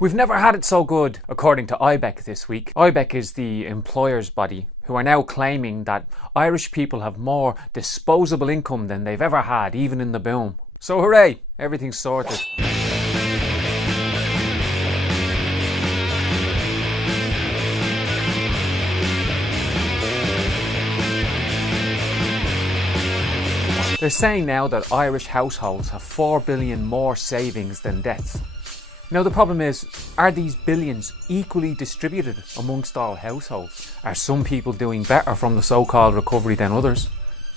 We've never had it so good, according to IBEC this week. IBEC is the employers' body who are now claiming that Irish people have more disposable income than they've ever had, even in the boom. So hooray, everything's sorted. They're saying now that Irish households have 4 billion more savings than debts. Now the problem is, are these billions equally distributed amongst all households? Are some people doing better from the so-called recovery than others?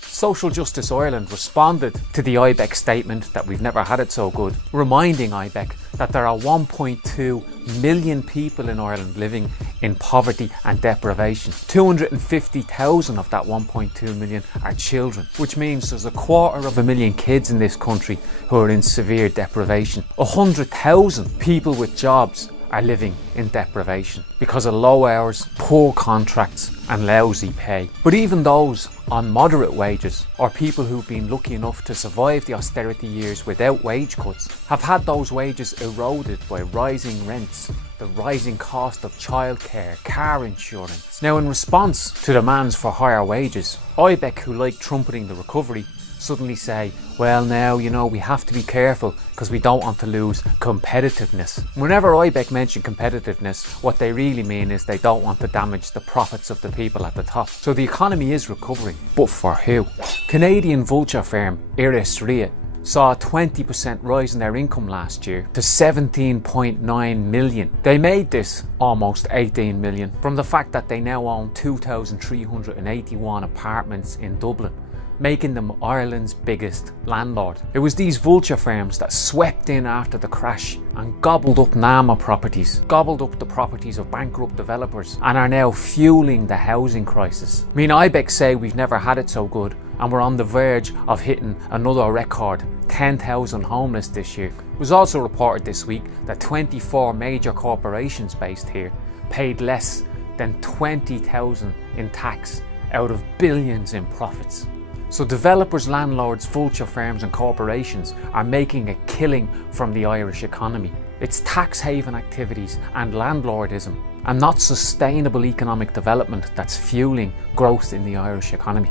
Social Justice Ireland responded to the IBEC statement that we've never had it so good, reminding IBEC that there are 1.2 million people in Ireland living in poverty and deprivation. 250,000 of that 1.2 million are children, which means there's 250,000 kids in this country who are in severe deprivation. 100,000 people with jobs are living in deprivation because of low hours, poor contracts and lousy pay. But even those on moderate wages, or people who've been lucky enough to survive the austerity years without wage cuts, have had those wages eroded by rising rents, the rising cost of childcare, car insurance. Now, in response to demands for higher wages, IBEC, who like trumpeting the recovery, suddenly say, well now, we have to be careful because we don't want to lose competitiveness. Whenever IBEC mention competitiveness, what they really mean is they don't want to damage the profits of the people at the top. So the economy is recovering, but for who? Canadian vulture firm Iris Ria saw a 20% rise in their income last year to 17.9 million. They made this almost 18 million from the fact that they now own 2,381 apartments in Dublin, making them Ireland's biggest landlord. It was these vulture firms that swept in after the crash and gobbled up NAMA properties, gobbled up the properties of bankrupt developers, and are now fueling the housing crisis. I mean, IBEC say we've never had it so good, and we're on the verge of hitting another record, 10,000 homeless this year. It was also reported this week that 24 major corporations based here paid less than 20,000 in tax out of billions in profits. So developers, landlords, vulture firms and corporations are making a killing from the Irish economy. It's tax haven activities and landlordism, and not sustainable economic development, that's fueling growth in the Irish economy.